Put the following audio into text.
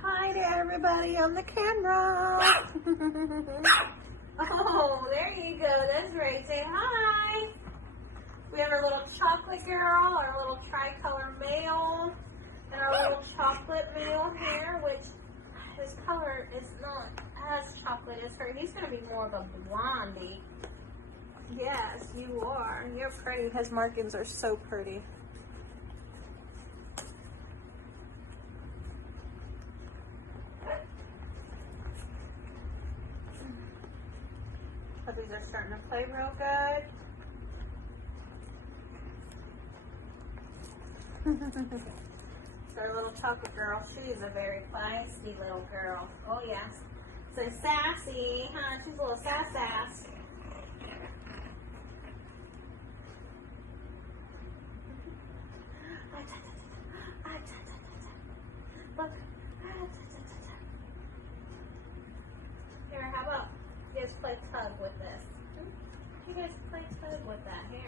hi to everybody on the camera. Oh, there you go. That's right. Say hi. We have our little chocolate girl, our little tricolor male, and our little chocolate male here, which his color is not as chocolate as her. He's going to be more of a blondie. Yes, you are. You're pretty. His markings are so pretty. Puppies are starting to play real good. So our little chocolate girl, she's a very feisty little girl. Oh yes. So sassy, huh? She's a little sass. Look. Here, how about you guys play tug with this? You guys play tug with that. Here.